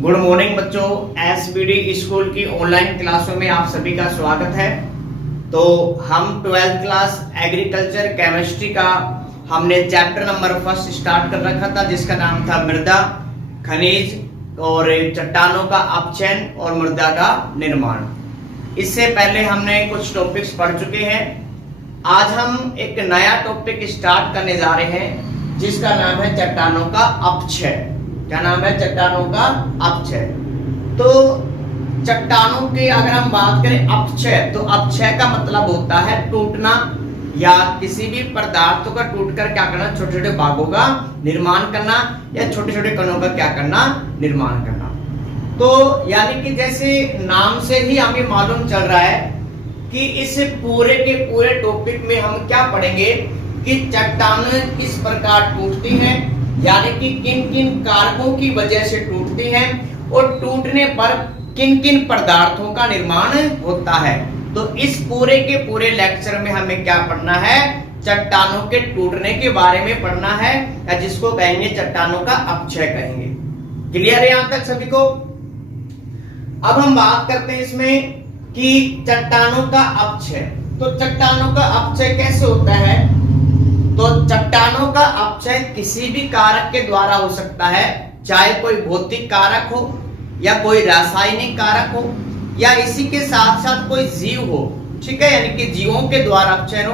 Good morning बच्चों, SBD school की online क्लासों में आप सभी का स्वागत है। तो हम 12th क्लास एग्रीकल्चर केमिस्ट्री का हमने चैप्टर नंबर 1 स्टार्ट कर रखा था, जिसका नाम था मृदा, खनिज और चट्टानों का अपचयन और मृदा का निर्माण। इससे पहले हमने कुछ टॉपिक्स पढ़ चुके हैं। आज हम एक नया टॉपिक स्टार्ट करने जा रहे हैं, जिसका नाम है चट्टानों का अपक्षय। क्या नाम है? चट्टानों का अपक्षय। तो चट्टानों की अगर हम बात करें अपक्षय, तो अपक्षय का मतलब होता है टूटना या किसी भी पदार्थों का टूटकर क्या करना, छोटे छोटे भागों का निर्माण करना या छोटे छोटे कणों का क्या करना, निर्माण करना। तो यानी कि जैसे नाम से ही हमें मालूम चल रहा है कि इस पूरे के पूरे टॉपिक में हम क्या पढ़ेंगे कि चट्टानें किस प्रकार टूटती हैं, यानी कि किन किन कारकों की वजह से टूटती हैं और टूटने पर किन किन पदार्थों का निर्माण होता है। तो इस पूरे के पूरे लेक्चर में हमें क्या पढ़ना है? चट्टानों के टूटने के बारे में पढ़ना है, या जिसको कहेंगे चट्टानों का अपक्षय कहेंगे। क्लियर है यहां तक सभी को? अब हम बात करते हैं इसमें कि चट्टानों का अपक्षय। तो चट्टानों का अपक्षय कैसे होता है? तो चट्टानों का अपक्षय किसी भी कारक के द्वारा हो सकता है, चाहे कोई भौतिक कारक हो या कोई रासायनिक कारक हो या इसी के साथ साथ कोई जीव हो, ठीक है, यानी कि जीवों के द्वारा अपक्षय हो।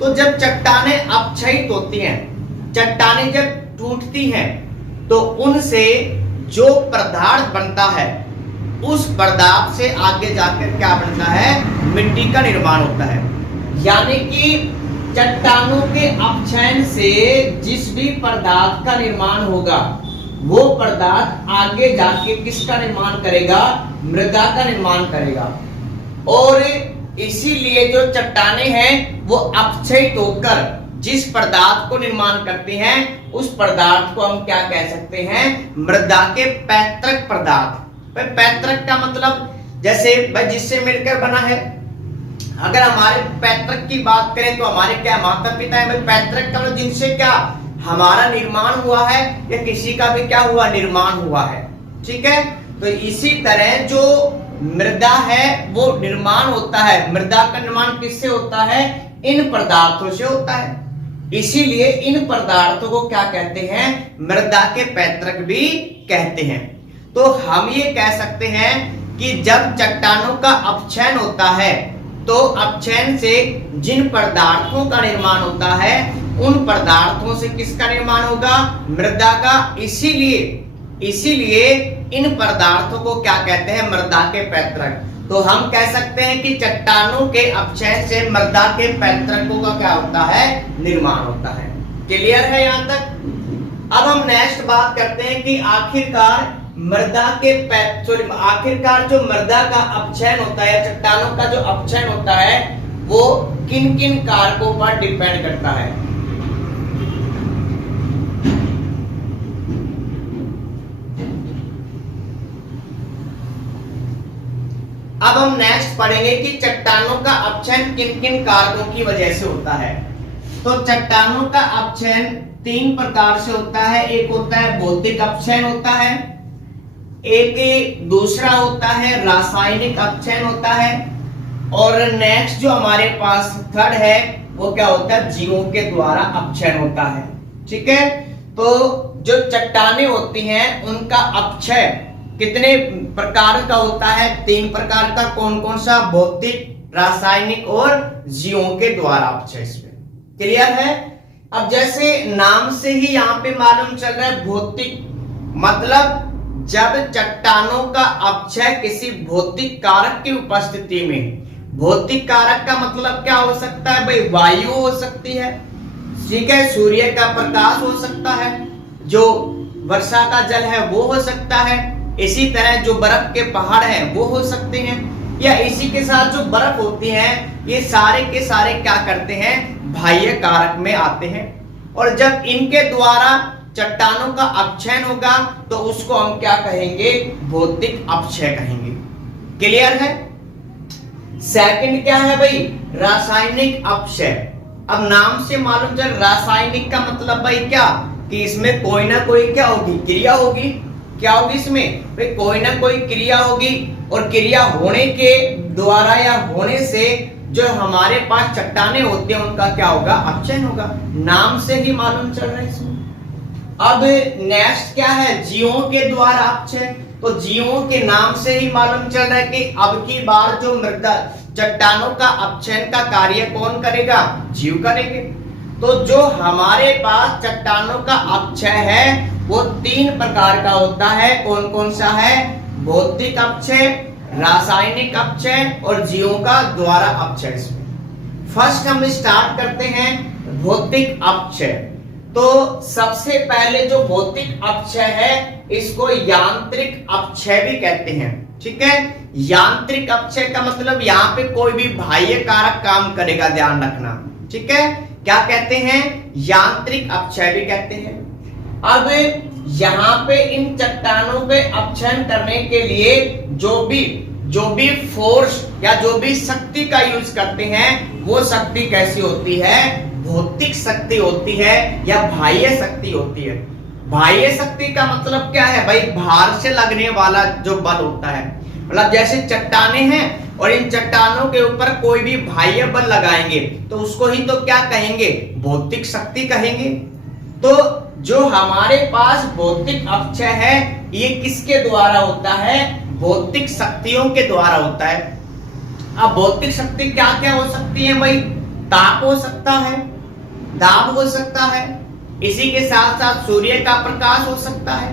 तो जब चट्टानें अपक्षयित होती हैं, चट्टानें जब टूटती हैं, तो उनसे जो पदार्थ बनता है, उस पदार्थ से आगे जाकर क्या बनता है? मिट्टी का निर्माण होता है। यानी कि चट्टानों के अपक्षयन से जिस भी पदार्थ का निर्माण होगा, वो पदार्थ आगे जाके किसका निर्माण करेगा? मृदा का निर्माण करेगा। और इसीलिए जो चट्टानें हैं वो अपक्षयित होकर जिस पदार्थ को निर्माण करती हैं, उस पदार्थ को हम क्या कह सकते हैं? मृदा के पैतृक पदार्थ। पैतृक का मतलब जैसे भाई जिससे मिलकर बना है। अगर हमारे पैतृक की बात करें तो हमारे क्या माता पिता है। पैतृक का मतलब जिनसे क्या हमारा निर्माण हुआ है या किसी का भी क्या हुआ, निर्माण हुआ है, ठीक है। तो इसी तरह जो मृदा है वो निर्माण होता है। मृदा का निर्माण किससे होता है? इन पदार्थों से होता है। इसीलिए इन पदार्थों को क्या कहते हैं? मृदा के पैतृक भी कहते हैं। तो हम ये कह सकते हैं कि जब चट्टानों का अपक्षयन होता है, तो अपक्षयन से जिन पदार्थों का निर्माण होता है, उन पदार्थों से किसका निर्माण होगा? मृदा का। इसीलिए इन पदार्थों को क्या कहते हैं? मृदा के पैतृक। तो हम कह सकते हैं कि चट्टानों के अपक्षयन से मृदा के पैतृकों का क्या होता है? निर्माण होता है। क्लियर है यहां तक? अब हम नेक्स्ट बात करते हैं कि आखिरकार जो मृदा का अपक्षयन होता है, चट्टानों का जो अपक्षयन होता है, वो किन किन कारकों पर डिपेंड करता है। अब हम नेक्स्ट पढ़ेंगे कि चट्टानों का अपक्षयन किन किन कारकों की वजह से होता है। तो चट्टानों का अपक्षयन 3 प्रकार से होता है। एक होता है भौतिक अपक्षयन होता है, एक दूसरा होता है रासायनिक अपक्षयन होता है, और नेक्स्ट जो हमारे पास थर्ड है वो क्या होता है? जीवों के द्वारा अपक्षयन होता है, ठीक है। तो जो चट्टानें होती हैं उनका अपक्षय कितने प्रकार का होता है? 3 प्रकार का। कौन कौन सा? भौतिक, रासायनिक और जीवों के द्वारा अपक्षय। इसमें क्लियर है? अब जैसे नाम से ही यहाँ पे मालूम चल रहा है भौतिक, मतलब जब चट्टानों का अपक्षय किसी भौतिक कारक की उपस्थिति में। भौतिक कारक का मतलब क्या हो सकता है भाई? वायु हो सकती है, ठीक है, सूर्य का प्रकाश हो सकता है, जो वर्षा का जल है वो हो सकता है, इसी तरह जो बर्फ के पहाड़ हैं वो हो सकते हैं, या इसी के साथ जो बर्फ होती है, ये सारे के सारे क्या करते हैं? बाह्य कारक में आते हैं। और जब इनके द्वारा चट्टानों का अपक्षयन होगा तो उसको हम क्या कहेंगे? भौतिक अपक्षय कहेंगे। क्लियर है? सेकंड क्या है भाई? रासायनिक अपक्षय। अब नाम से मालूम चल, रासायनिक का मतलब भाई क्या कि इसमें कोई ना कोई क्या होगी? क्रिया होगी, क्या होगी इसमें भाई, कोई ना कोई क्रिया होगी, और क्रिया होने के द्वारा या होने से जो हमारे पास चट्टाने होते हैं उनका क्या होगा, अपचयन होगा। नाम से ही मालूम चल रहा है इसमें। अब नेक्स्ट क्या है, जीवों के द्वारा अपचयन। तो जीवों के नाम से ही मालूम चल रहा है कि अब की बार जो मृदा चट्टानों का अपचयन का कार्य कौन करेगा, जीव करेंगे। तो जो हमारे पास चट्टानों का अपक्षय है वो 3 प्रकार का होता है। कौन कौन सा है, भौतिक अपक्षय, रासायनिक अपक्षय और जीवों का द्वारा अपक्षय। फर्स्ट हम स्टार्ट करते हैं भौतिक अपक्षय। तो सबसे पहले जो भौतिक अपक्षय है इसको यांत्रिक अपक्षय भी कहते हैं। ठीक है, यांत्रिक अपक्षय का मतलब यहाँ पे कोई भी बाह्य कारक काम करेगा, ध्यान रखना। ठीक है, क्या कहते हैं, यांत्रिक अपक्षय भी कहते हैं। अब यहाँ पे इन चट्टानों पे अपक्षयन करने के लिए जो भी फोर्स या जो भी शक्ति का यूज करते हैं वो शक्ति कैसी होती है, भौतिक शक्ति होती है या बाह्य शक्ति होती है। बाह्य शक्ति का मतलब क्या है भाई, बाहर से लगने वाला जो बल होता है। मतलब जैसे चट्टाने हैं और इन चट्टानों के ऊपर कोई भी बाह्य बल लगाएंगे तो उसको ही तो क्या कहेंगे, भौतिक शक्ति कहेंगे। तो जो हमारे पास भौतिक अपक्षय है ये किसके द्वारा होता है, भौतिक शक्तियों के द्वारा होता है। अब भौतिक शक्ति क्या क्या हो सकती है भाई, ताप हो सकता है, दाब हो सकता है, इसी के साथ साथ सूर्य का प्रकाश हो सकता है,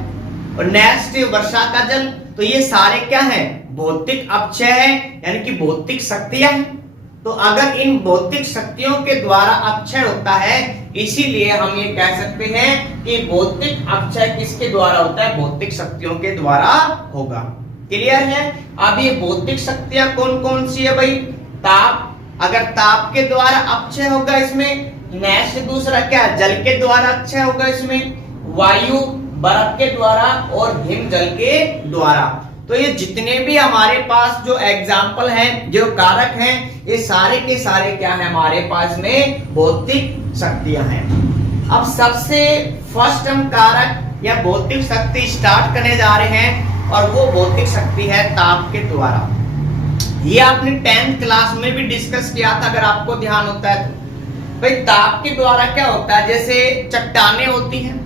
और नेक्स्ट वर्षा का जल। तो ये सारे क्या है, भौतिक अपक्षय है, यानी कि भौतिक शक्तियां हैं। तो अगर इन भौतिक शक्तियों के द्वारा अपक्षय होता है, इसीलिए हम ये कह सकते हैं कि भौतिक अपक्षय किसके द्वारा होता है, भौतिक शक्तियों के द्वारा होगा। क्लियर है। अब ये भौतिक शक्तियां कौन कौन सी है भाई, ताप, अगर ताप के द्वारा अपक्षय होगा इसमें। नेक्स्ट दूसरा क्या, जल के द्वारा अपक्षय होगा इसमें, वायु, बर्फ के द्वारा और हिम जल के द्वारा। तो ये जितने भी हमारे पास जो एग्जाम्पल हैं, जो कारक हैं, ये सारे के सारे क्या है हमारे पास में भौतिक शक्तियां हैं। अब सबसे फर्स्ट हम कारक या भौतिक शक्ति स्टार्ट करने जा रहे हैं और वो भौतिक शक्ति है ताप के द्वारा। ये आपने 10th क्लास में भी डिस्कस किया था अगर आपको ध्यान होता है तो। भाई ताप के द्वारा क्या होता है, जैसे चट्टाने होती हैं,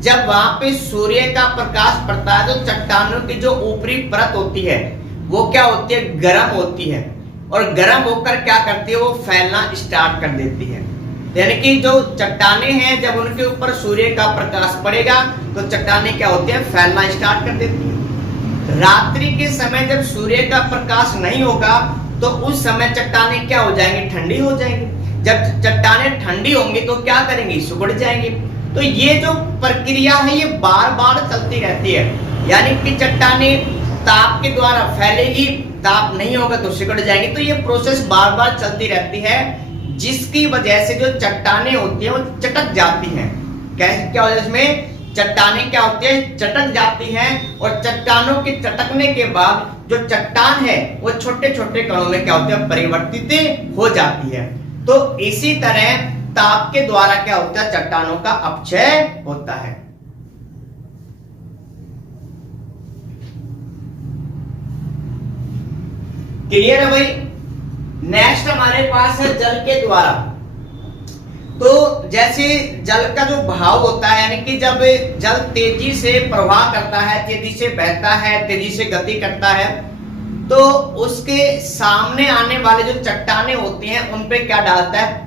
जब वहां पे सूर्य का प्रकाश पड़ता है तो चट्टानों की जो ऊपरी परत होती है वो क्या होती है, गर्म होती है, और गर्म होकर क्या करती है, वो फैलना स्टार्ट कर देती है। यानी कि जो चट्टाने हैं जब उनके ऊपर सूर्य का प्रकाश पड़ेगा तो चट्टाने क्या होती है, फैलना स्टार्ट कर देती है। रात्रि के समय जब सूर्य का प्रकाश नहीं होगा तो उस समय चट्टाने क्या हो जाएंगी, ठंडी हो जाएंगी। जब चट्टाने ठंडी होंगी तो क्या करेंगी, सिकुड़ जाएंगी। तो ये जो प्रक्रिया है ये बार बार चलती रहती है, यानी कि चट्टाने ताप के द्वारा फैलेगी, ताप नहीं होगा तो सिकुड़ जाएंगी। तो ये प्रोसेस बार बार चलती रहती है, जिसकी वजह से जो चट्टाने होती है वो चटक जाती हैं। क्या वजह इसमें, चट्टाने क्या होती है, चटक जाती हैं, और चट्टानों के चटकने के बाद जो चट्टान है वो छोटे छोटे कणों में क्या होती है, परिवर्तित हो जाती है। तो इसी तरह ताप के द्वारा क्या होता है, चट्टानों का अपक्षय होता है। क्लियर है भाई। नेक्स्ट हमारे पास है जल के द्वारा। तो जैसे जल का जो बहाव होता है, यानी कि जब जल तेजी से प्रवाह करता है, तेजी से बहता है, तेजी से गति करता है, तो उसके सामने आने वाले जो चट्टाने होती हैं उन पे क्या डालता है,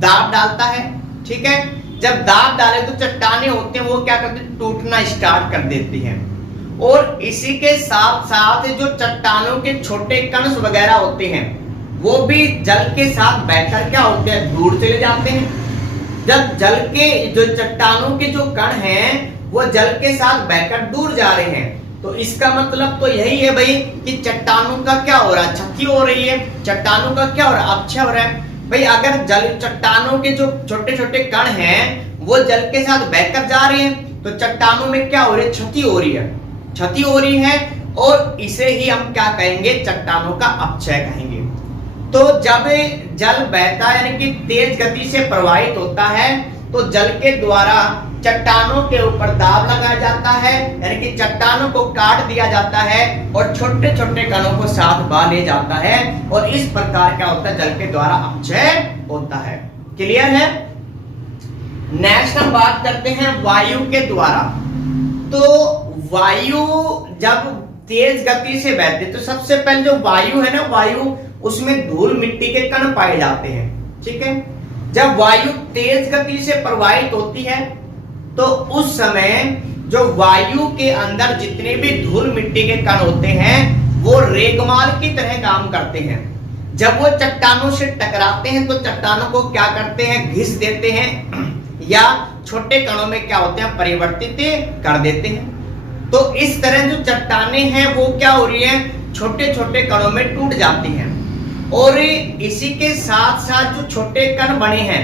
दाब डालता है। ठीक है, जब दाब डाले तो चट्टाने होते हैं वो क्या करते हैं, टूटना स्टार्ट कर देती हैं। और इसी के साथ साथ जो चट्टानों के छोटे कण वगैरह होते हैं वो भी जल के साथ बहकर क्या होते हैं, दूर चले जाते हैं। जब जल के जो चट्टानों के जो कण हैं वो जल के साथ बहकर दूर जा रहे हैं, तो इसका मतलब तो यही है भाई कि चट्टानों का क्या हो रहा है, क्षति हो रही है, चट्टानों का क्या हो रहा है, अपक्षय हो रहा है। भाई अगर जल चट्टानों के जो छोटे छोटे कण हैं वो जल के साथ बहकर जा रहे हैं तो चट्टानों में क्या हो रही है, क्षति हो रही है, क्षति हो रही है, और इसे ही हम क्या कहेंगे, चट्टानों का अपक्षय कहेंगे। तो जब जल बहता है यानी कि तेज गति से प्रवाहित होता है तो जल के द्वारा चट्टानों के ऊपर दाब लगाया जाता है, यानी कि चट्टानों को काट दिया जाता है और छोटे छोटे कणों को साथ बहा ले जाता है और इस प्रकार क्या होता है, जल के द्वारा अपक्षय होता है। क्लियर है। नेक्स्ट हम बात करते हैं वायु के द्वारा। तो वायु जब तेज गति से बहती है तो सबसे पहले जो वायु है ना, वायु उसमें धूल मिट्टी के कण पाए जाते हैं। ठीक है। जब वायु तेज गति से प्रवाहित होती है तो उस समय जो वायु के अंदर जितने भी धूल मिट्टी के कण होते हैं वो रेगमाल की तरह काम करते हैं। जब वो चट्टानों से टकराते हैं तो चट्टानों को क्या करते हैं, घिस देते हैं या छोटे कणों में क्या होते हैं, परिवर्तित कर देते हैं। तो इस तरह जो चट्टानें हैं वो क्या हो रही है, छोटे छोटे कणों में टूट जाती हैं और इसी के साथ साथ जो छोटे कण बने हैं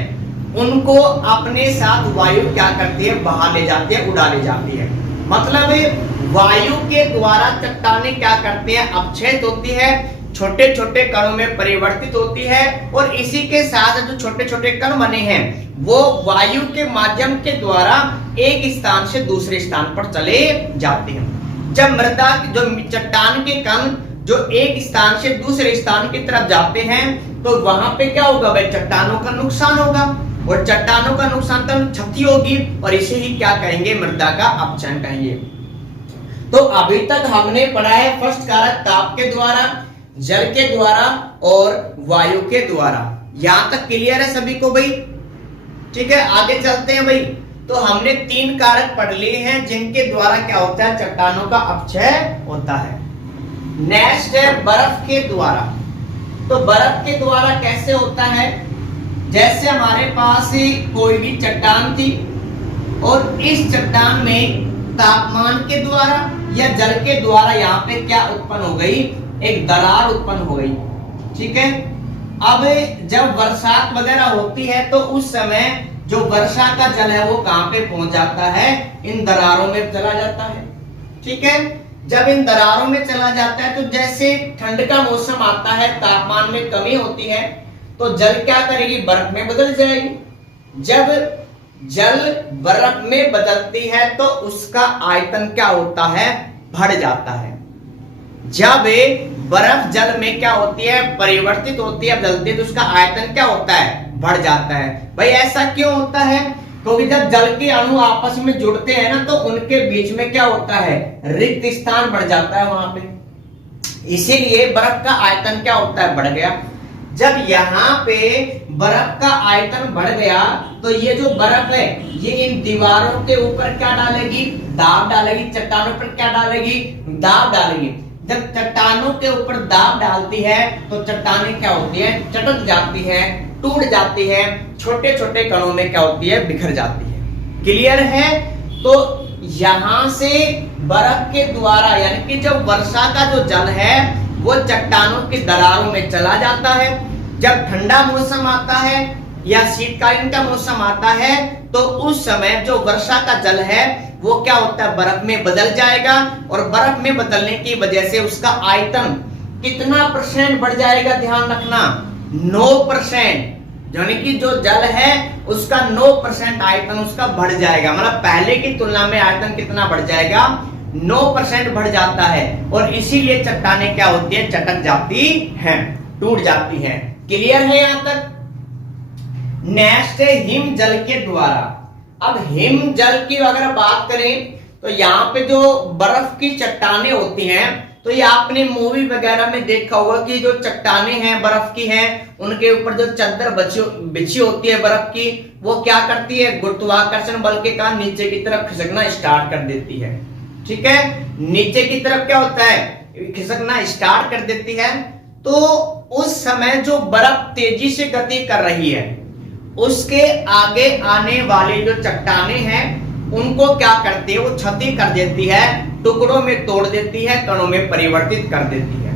उनको अपने साथ वायु क्या करती है, बहा ले जाती है, उड़ा ले जाती है। मतलब वायु के द्वारा चट्टानें क्या करती हैं, अपक्षय होती है, छोटे छोटे कणों में परिवर्तित होती है और इसी के साथ जो छोटे छोटे कण बने हैं वो वायु के माध्यम के द्वारा एक स्थान से दूसरे स्थान पर चले जाते हैं। जब मृदा जो चट्टान के कण जो एक स्थान से दूसरे स्थान की तरफ जाते हैं तो वहां पे क्या होगा भाई, चट्टानों का नुकसान होगा और चट्टानों का नुकसान तो क्षति होगी और इसे ही क्या कहेंगे, मृदा का अपक्षय कहेंगे। तो अभी तक हमने पढ़ा है फर्स्ट कारक ताप के द्वारा, जल के द्वारा और वायु के द्वारा। यहां तक क्लियर है सभी को भाई? ठीक है, आगे चलते हैं भाई। तो हमने 3 कारक पढ़ लिए हैं जिनके द्वारा क्या होता है, चट्टानों का अपक्षय होता है। नेक्स्ट है बर्फ के द्वारा। तो बर्फ के द्वारा कैसे होता है, जैसे हमारे पास कोई भी चट्टान थी और इस चट्टान में तापमान के द्वारा या जल के द्वारा यहाँ पे क्या उत्पन्न हो गई, एक दरार उत्पन्न हो गई। ठीक है। अब जब बरसात वगैरह होती है तो उस समय जो वर्षा का जल है वो कहां पे पहुंच जाता है, इन दरारों में चला जाता है। ठीक है। जब इन दरारों में चला जाता है तो जैसे ठंड का मौसम आता है, तापमान में कमी होती है तो जल क्या करेगी, बर्फ में बदल जाएगी। जब जल बर्फ में बदलती है तो उसका आयतन क्या होता है, बढ़ जाता है। जब बर्फ जल में क्या होती है, परिवर्तित होती है, बदलती है तो उसका आयतन क्या होता है, बढ़ जाता है। भाई ऐसा क्यों होता है, क्योंकि जब जल के अणु आपस में जुड़ते हैं ना तो उनके बीच में क्या होता है, रिक्त स्थान बढ़ जाता है वहां पे, इसीलिए बर्फ का आयतन क्या होता है, बढ़ गया। जब यहाँ पे बर्फ का आयतन बढ़ गया तो ये जो बर्फ है ये इन दीवारों के ऊपर क्या डालेगी, दाब डालेगी। चट्टानों पर क्या डालेगी, दाब डालेगी। जब चट्टानों के ऊपर दाब डालती है तो चट्टानें क्या होती है, चटक जाती है, टूट जाती है, छोटे छोटे कणों में क्या होती है, बिखर जाती है। क्लियर है। तो यहां से बर्फ के द्वारा यानी कि जब वर्षा का जो जल है वो चट्टानों की दरारों में चला जाता है। जब ठंडा मौसम आता है या शीतकालीन का मौसम आता है तो उस समय जो वर्षा का जल है वो क्या होता है, बर्फ में बदल जाएगा और बर्फ में बदलने की वजह से उसका आयतन कितना % बढ़ जाएगा, ध्यान रखना 9%। यानी कि जो जल है उसका 9% आयतन उसका बढ़ जाएगा। मतलब पहले की तुलना में आयतन कितना बढ़ जाएगा, 9% बढ़ जाता है और इसीलिए चट्टानें क्या होती है, चटक जाती हैं, टूट जाती हैं। क्लियर है यहां तक? नेक्स्ट है हिम जल के द्वारा। अब हिम जल की अगर बात करें तो यहाँ पे जो बर्फ की चट्टानें होती हैं तो ये आपने मूवी वगैरह में देखा होगा कि जो चट्टानें हैं बर्फ की हैं उनके ऊपर जो चादर बिछी होती है बर्फ की, वो क्या करती है, गुरुत्वाकर्षण बल के कारण नीचे की तरफ खिसकना स्टार्ट कर देती है। ठीक है। नीचे की तरफ क्या होता है, खिसकना स्टार्ट कर देती है। तो उस समय जो बर्फ तेजी से गति कर रही है उसके आगे आने वाले जो चट्टानें हैं उनको क्या करती है, वो क्षति कर देती है, टुकड़ों में तोड़ देती है, कणों में परिवर्तित कर देती है।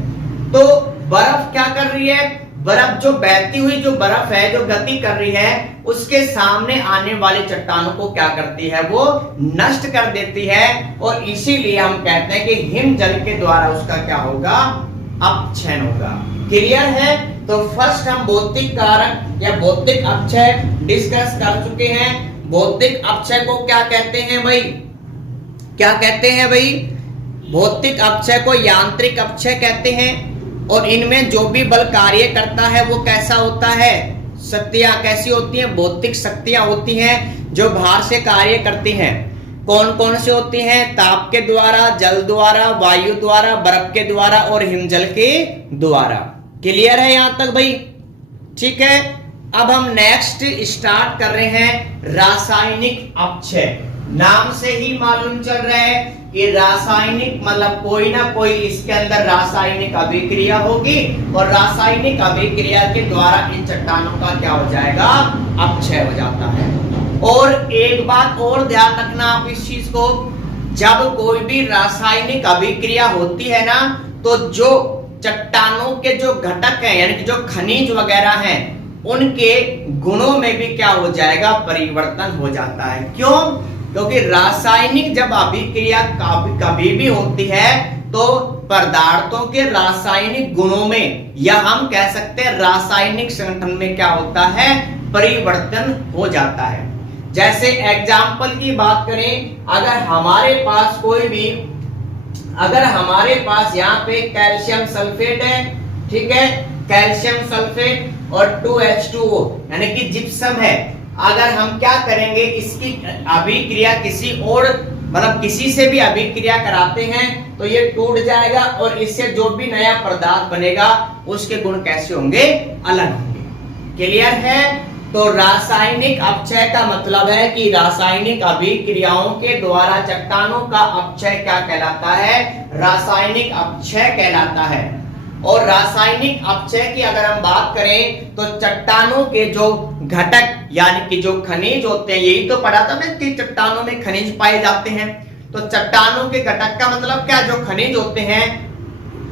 तो बर्फ क्या कर रही है, बर्फ जो बहती हुई जो बर्फ है जो गति कर रही है उसके सामने आने वाले चट्टानों को क्या करती है, वो नष्ट कर देती है और इसीलिए हम कहते हैं कि हिम जल के द्वारा उसका क्या होगा, अपक्षय होगा। क्लियर है। तो फर्स्ट हम भौतिक कारक या भौतिक अपक्षय डिस्कस कर चुके हैं। भौतिक अपक्षय को क्या कहते हैं भाई? क्या कहते हैं भाई? भौतिक अपक्षय को यांत्रिक अपक्षय कहते हैं। और इनमें जो भी बल कार्य करता है वो कैसा होता है? शक्तियां कैसी होती हैं? भौतिक शक्तियां होती हैं जो भार से कार्य करती हैं। कौन कौन से होती हैं? ताप के द्वारा, जल द्वारा, वायु द्वारा, बर्फ के द्वारा और हिमजल के द्वारा। क्लियर है यहां तक भाई? ठीक है। अब हम नेक्स्ट स्टार्ट कर रहे हैं रासायनिक अपक्षय। नाम से ही मालूम चल रहा है कि रासायनिक मतलब कोई ना कोई इसके अंदर रासायनिक अभिक्रिया होगी और रासायनिक अभिक्रिया के द्वारा इन चट्टानों का क्या हो जाएगा? अपक्षय हो जाता है। और एक बात और ध्यान रखना आप इस चीज को, जब कोई भी रासायनिक अभिक्रिया होती है ना, तो जो चट्टानों के जो घटक हैं यानी कि जो खनिज वगैरह हैं उनके गुणों में भी क्या हो जाएगा? परिवर्तन हो जाता है। क्यों? क्योंकि रासायनिक जब अभिक्रिया कभी भी होती है तो पदार्थों के रासायनिक गुणों में या हम कह सकते हैं रासायनिक संगठन में क्या होता है? परिवर्तन हो जाता है। जैसे एग्जाम्पल की बात करें, अगर हमारे पास यहाँ पे कैल्शियम सल्फेट है, ठीक है, कैल्शियम सल्फेट और 2H2O यानी कि जिप्सम है। अगर हम क्या करेंगे, इसकी अभिक्रिया किसी और मतलब किसी से भी अभिक्रिया कराते हैं तो ये टूट जाएगा और इससे जो भी नया पदार्थ बनेगा उसके गुण कैसे होंगे? अलग होंगे। क्लियर है? तो रासायनिक अपक्षय का मतलब है कि रासायनिक अभिक्रियाओं के द्वारा चट्टानों का अपक्षय क्या कहलाता है? रासायनिक अपक्षय कहलाता है। और रासायनिक अपक्षय की अगर हम बात करें तो चट्टानों के जो घटक यानी कि जो खनिज होते हैं, यही तो पढ़ा था ना कि चट्टानों में खनिज पाए जाते हैं। तो चट्टानों के घटक का मतलब क्या? जो खनिज होते हैं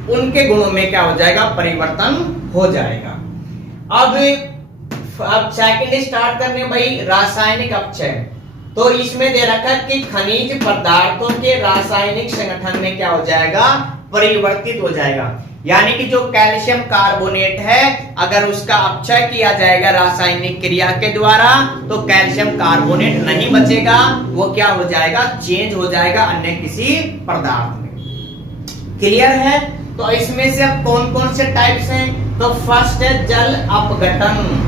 उनके गुणों में क्या हो जाएगा? परिवर्तन हो जाएगा। अब सेकंड स्टार्ट करने भाई रासायनिक अपक्षय। तो इसमें दे रखा कि खनिज पदार्थों के रासायनिक संगठन में क्या हो जाएगा? परिवर्तित हो जाएगा। यानी कि जो कैल्शियम कार्बोनेट है अगर उसका अपक्षय किया जाएगा रासायनिक क्रिया के द्वारा तो कैल्शियम कार्बोनेट नहीं बचेगा, वो क्या हो जाएगा? चेंज हो जाएगा अन्य किसी पदार्थ में। क्लियर है? तो इसमें से अब कौन कौन से टाइप्स हैं? तो फर्स्ट है जल अपघटन।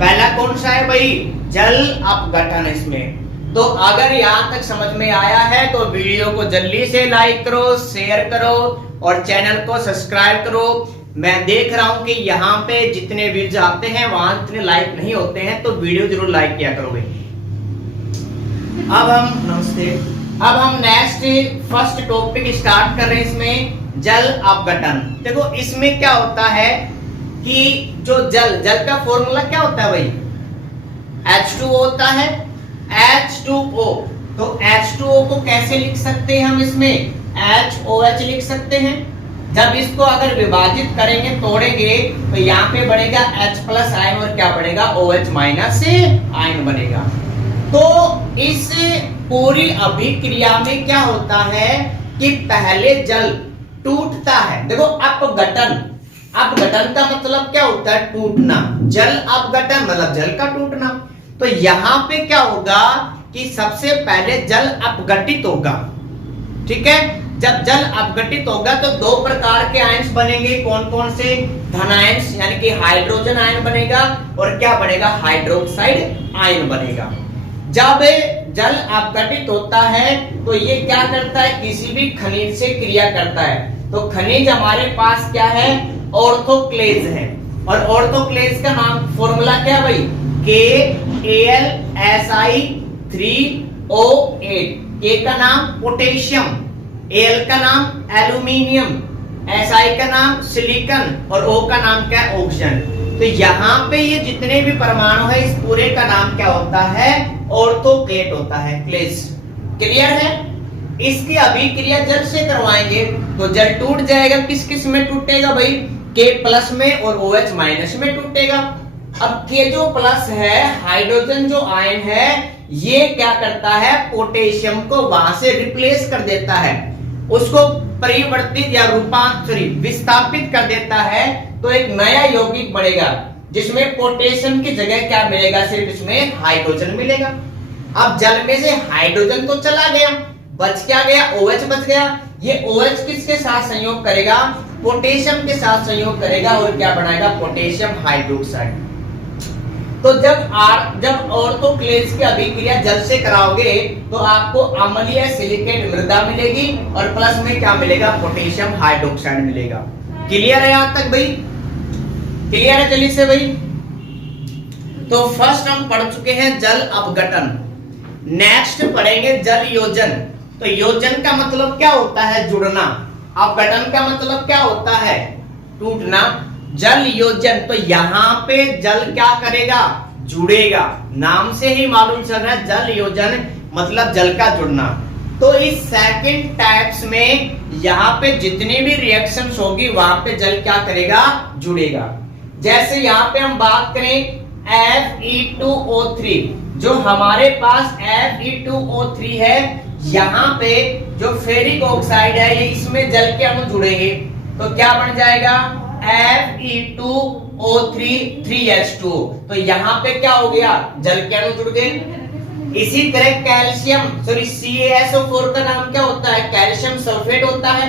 पहला कौन सा है भाई? जल अपघटन। इसमें तो अगर यहां तक समझ में आया है तो वीडियो को जल्दी से लाइक करो, शेयर करो और चैनल को सब्सक्राइब करो। मैं देख रहा हूं कि यहाँ पे जितने व्यूज आते हैं वहां इतने लाइक नहीं होते हैं, तो वीडियो जरूर लाइक किया करोगे। अब हम नेक्स्ट फर्स्ट टॉपिक स्टार्ट कर रहे हैं। इसमें जल अपघटन। देखो इसमें क्या होता है कि जो जल का फॉर्मूला क्या होता है भाई? H2O होता है, H2O। तो H2O को कैसे लिख सकते हैं हम? इसमें HOH लिख सकते हैं। जब इसको अगर विभाजित करेंगे, तोड़ेंगे, तो यहाँ पे बढ़ेगा H प्लस आयन और क्या बढ़ेगा? OH माइनस आयन बनेगा। तो इस पूरी अभिक्रिया में क्या होता है कि पहले जल टूटता है। देखो अपघटन का मतलब क्या होता है? टूटना। जल अपघटन मतलब जल का टूटना। तो यहां पे क्या होगा कि सबसे पहले जल अपघटित होगा। ठीक है? जब जल अपघटित होगा तो दो प्रकार के आयंस बनेंगे। कौन कौन से? धनायंस यानी कि हाइड्रोजन आयन बनेगा और क्या बनेगा? हाइड्रोक्साइड आयन बनेगा। जब जल अपघटित होता है तो ये क्या करता है? किसी भी खनिज से क्रिया करता है। तो खनिज हमारे पास क्या है? ऑर्थोक्लेज है। और ऑर्थोक्लेज का नाम फॉर्मूला क्या है भाई? KAlSi3O8। के का नाम पोटेशियम, Al का नाम एल्यूमिनियम, Si का नाम सिलिकॉन और O का नाम क्या है? ऑक्सीजन। तो यहाँ पे ये जितने भी परमाणु है इस पूरे का नाम क्या होता है? ऑर्थोक्लेट होता है, क्लेज। क्लियर है? इसकी अभिक्रिया जल से करवाएंगे तो जल टूट जाएगा। किस किस में टूटेगा भाई? K प्लस में और OH माइनस में टूटेगा। अब K जो प्लस है, हाइड्रोजन जो आयन है, ये क्या करता है? पोटेशियम को वहां से रिप्लेस कर देता है, उसको परिवर्तित या रूपांतरित विस्थापित कर देता है। तो एक नया यौगिक बढ़ेगा जिसमें पोटेशियम की जगह क्या मिलेगा? सिर्फ इसमें हाइड्रोजन मिलेगा। अब जल में से हाइड्रोजन तो चला गया, बच क्या गया, OH बच गया। ये OH किसके साथ संयोग करेगा, पोटेशियम के साथ संयोग करेगा और क्या बनाएगा, पोटेशियम हाइड्रोक्साइड। तो जब ऑर्थोक्लेव्स की अभिक्रिया जल से कराओगे तो आपको अम्लीय सिलिकेट मृदा मिलेगी और प्लस में क्या मिलेगा, पोटेशियम हाइड्रोक्साइड मिलेगा। क्लियर है यहां तक भाई, क्लियर है जल्दी से भाई। तो फर्स्ट हम पढ़ चुके हैं जल अपघटन, नेक्स्ट पढ़ेंगे जल योजन। तो योजन का मतलब क्या होता है, जुड़ना। अपघटन का मतलब क्या होता है, टूटना। जल योजन, तो यहां पे जल क्या करेगा, जुड़ेगा। नाम से ही मालूम चल रहा है जल योजन मतलब जल का जुड़ना। तो इस सेकंड टाइप्स में यहां पे जितनी भी रिएक्शंस होगी वहां पे जल क्या करेगा, जुड़ेगा। जैसे यहां पे हम बात करें Fe2O3, जो हमारे पास Fe2O3 है, यहाँ पे जो फेरिक ऑक्साइड है ये इसमें जल के अणु जुड़ेंगे तो क्या बन जाएगा, Fe2O3 3H2। तो यहाँ पे क्या हो गया, जल के अणु जुड़ गए। इसी तरह कैल्शियम CaSO4 का नाम क्या होता है, कैल्शियम सल्फेट होता है।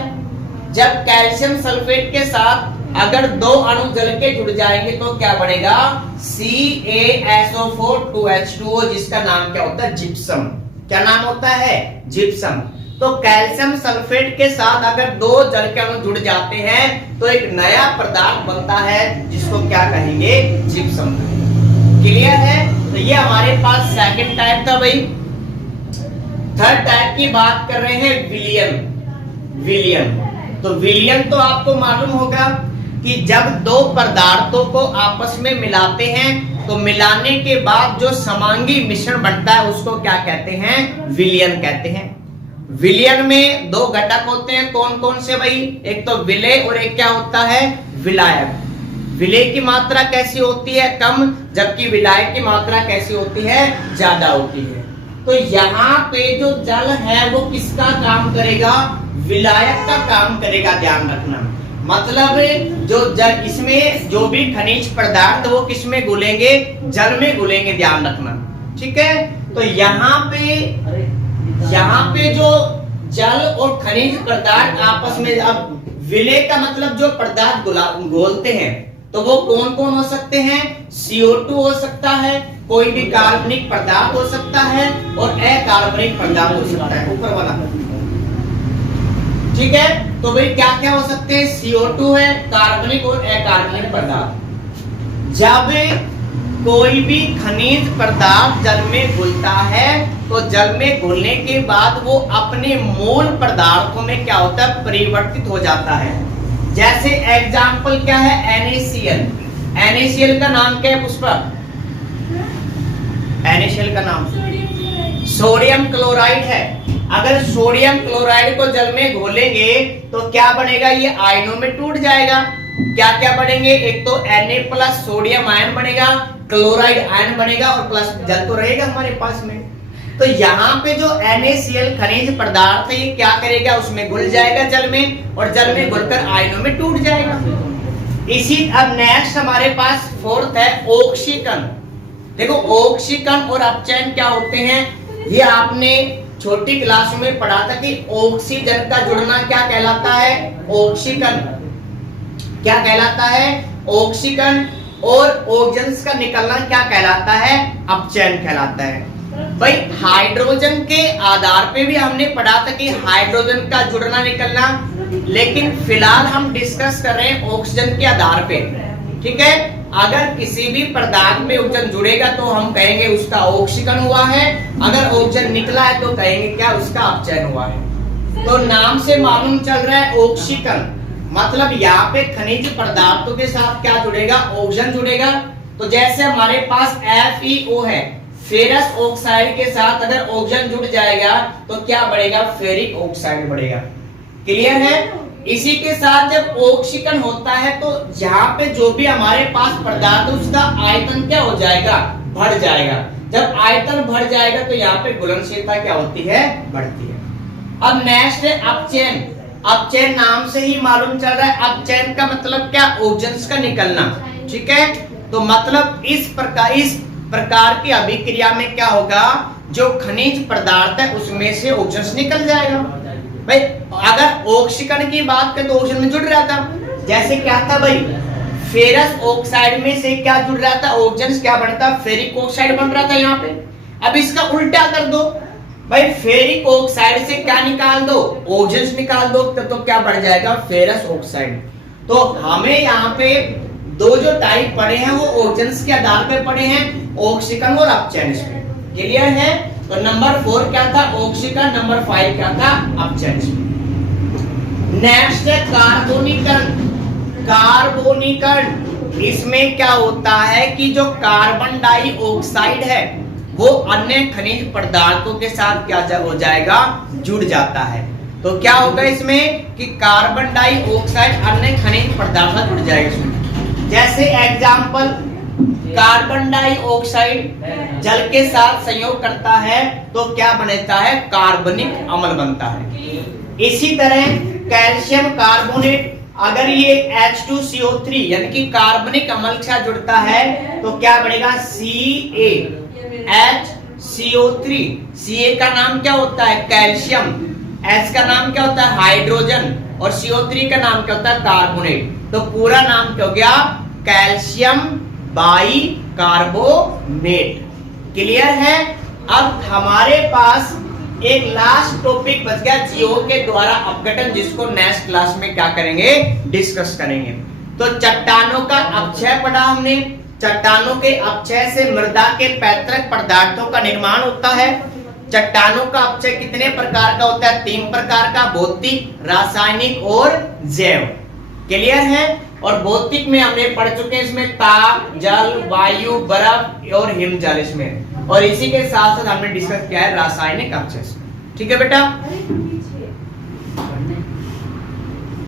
जब कैल्शियम सल्फेट के साथ अगर दो अणु जल के जुड़ जाएंगे तो क्या बनेगा, CaSO4 2H2O, जिसका नाम क्या होता है, जिप्सम। क्या नाम होता है, जिप्सम। तो कैल्शियम सल्फेट के साथ अगर दो जल के अणु जुड़ जाते हैं तो एक नया पदार्थ बनता है जिसको क्या कहेंगे, जिप्सम। क्लियर है। तो ये हमारे पास सेकंड टाइप था भाई। थर्ड टाइप की बात कर रहे हैं विलयन। तो विलयन तो आपको मालूम होगा कि जब दो पदार्थों को आपस में मिलाते हैं तो मिलाने के बाद जो समांगी मिश्रण बनता है उसको क्या कहते हैं, विलयन कहते हैं। विलयन में दो घटक होते हैं, कौन कौन से भाई, एक तो विलेय और एक क्या होता है, विलायक। विलेय की मात्रा कैसी होती है, कम, जबकि विलायक की मात्रा कैसी होती है, ज्यादा होती है। तो यहाँ पे जो जल है वो किसका काम करेगा, विलायक का काम करेगा, ध्यान रखना। मतलब जो जल, इसमें जो भी खनिज पदार्थ वो किस में घुलेंगे, जल में घुलेंगे, ध्यान रखना। ठीक है। तो यहाँ पे जो जल और खनिज पदार्थ आपस में, अब विलेय का मतलब जो पदार्थ घोलते हैं तो वो कौन कौन हो सकते हैं, CO2 हो सकता है, कोई भी कार्बनिक पदार्थ हो सकता है और अकार्बनिक पदार्थ हो सकता है, ऊपर वाला। ठीक है। तो भाई क्या क्या हो सकते हैं, CO2 है, कार्बनिक और अकार्बनिक पदार्थ। जब कोई भी खनिज पदार्थ जल में घुलता है तो जल में घुलने के बाद वो अपने मूल पदार्थों में क्या होता है, परिवर्तित हो जाता है। जैसे एग्जाम्पल क्या है, NaCl का नाम क्या है पुष्पा, NaCl का नाम सोडियम क्लोराइड है। अगर सोडियम क्लोराइड को जल में घोलेंगे तो क्या बनेगा, ये आयनों में टूट जाएगा। क्या क्या बनेंगे, एक तो Na+ सोडियम आयन बनेगा, क्लोराइड आयन बनेगा और प्लस जल तो रहेगा हमारे पास में। तो यहाँ पे जो NaCl खनिज पदार्थ है ये क्या करेगा, उसमें घुल जाएगा जल में और जल में घुलकर आयनों में टूट जाएगा। अब नेक्स्ट हमारे पास फोर्थ है ऑक्सीकरण। देखो ऑक्सीकरण और अपचयन क्या होते हैं, ये आपने छोटी क्लास में पढ़ा था कि ऑक्सीजन का जुड़ना क्या कहलाता है, ऑक्सीकरण। क्या कहलाता है, ऑक्सीकरण। और ऑक्सीजन का निकलना क्या कहलाता है, अपचयन कहलाता है। भाई हाइड्रोजन के आधार पे भी हमने पढ़ा था कि हाइड्रोजन का जुड़ना निकलना, लेकिन फिलहाल हम डिस्कस कर रहे हैं ऑक्सीजन के आधार पे। ठीक है। अगर किसी भी पदार्थ में ऑक्सीजन जुड़ेगा तो हम कहेंगे उसका ऑक्सीकरण हुआ है, अगर ऑक्सीजन निकला है तो कहेंगे क्या, उसका अपचयन हुआ है। तो नाम से मालूम चल रहा है ऑक्सीकरण मतलब यहाँ पे खनिज पदार्थों के साथ क्या जुड़ेगा, ऑक्सीजन जुड़ेगा। तो जैसे हमारे पास FeO है, फेरस ऑक्साइड के साथ अगर ऑक्सीजन जुड़ जाएगा तो क्या बढ़ेगा, फेरिक ऑक्साइड बढ़ेगा। क्लियर है। इसी के साथ जब ऑक्सीकरण होता है तो यहाँ पे जो भी हमारे पास पदार्थ उसका आयतन क्या हो जाएगा, बढ़ जाएगा। जब आयतन बढ़ जाएगा तो यहाँ पे घुलनशीलता क्या होती है, बढ़ती है। अब नेक्स्ट है अपचयन। अपचयन नाम से ही मालूम चल रहा है, अपचयन का मतलब क्या, ऑक्सीजन का निकलना। ठीक है। तो मतलब इस प्रकार की अभिक्रिया में क्या होगा, जो खनिज पदार्थ है उसमें से ऑक्सीजन निकल जाएगा। भाई अगर ऑक्सीजन की बात करें तो ऑक्सीजन में जुड़ रहा था, जैसे क्या था भाई, फेरस ऑक्साइड में से क्या जुड़ रहा था, ऑक्सीजन क्या बनता, फेरिक ऑक्साइड बन रहा था यहाँ पे। अब इसका उल्टा कर दो भाई, फेरिक ऑक्साइड से क्या निकाल दो, ऑक्सीजन निकाल दो, तो क्या बढ़ जाएगा, फेरस ऑक्साइड। तो हमें यहाँ पे दो जो टाइप पढ़े हैं वो ऑक्सीजन के आधार पे पढ़े हैं, ऑक्सीकरण और अपचयन पे। क्लियर है? तो नंबर 4 क्या था, ऑक्सीकरण, नंबर 5 क्या था, अपचयन। नेक्स्ट है कार्बोनीकरण। कार्बोनीकरण, इसमें क्या होता है कि जो कार्बन डाइऑक्साइड है वो अन्य खनिज पदार्थों के साथ क्या हो जाएगा, जुड़ जाता है। तो क्या होगा इसमें कि कार्बन डाइऑक्साइड अन्य खनिज पदार्थों से जुड़ जाएगा इसमें। जैसे एग्जांपल, कार्बन डाइऑक्साइड जल के साथ संयोग करता है तो क्या बनता है, कार्बनिक अम्ल बनता है। इसी तरह कैल्शियम कार्बोनेट, अगर ये H2CO3 यानी कि कार्बनिक अम्ल के साथ जुड़ता है तो क्या बनेगा, CaHCO3। Ca का नाम क्या होता है, कैल्शियम, H का नाम क्या होता है, हाइड्रोजन, और CO3 का नाम क्या होता है, कार्बोनेट। तो पूरा नाम क्या हो गया, कैल्शियम बाई कार्बोनेट। क्लियर है? अब हमारे पास एक लास्ट टॉपिक बच गया जीओ के द्वारा अपघटन, जिसको नेक्स्ट क्लास में क्या करेंगे, डिस्कस करेंगे। तो चट्टानों का अपक्षय पढ़ा हमने। चट्टानों के अपक्षय से मृदा के पैतृक पदार्थों का निर्माण होता है। चट्टानों का अपक्षय कितने प्रकार का होता है, 3 प्रकार का, भौतिक, रासायनिक और जैव। क्लियर है? और भौतिक में हमने पढ़ चुके हैं, इसमें ताप, जल, वायु, बर्फ और हिमजल इसमें, और इसी के साथ साथ हमने डिस्कस किया है रासायनिक अपक्षय। ठीक है बेटा?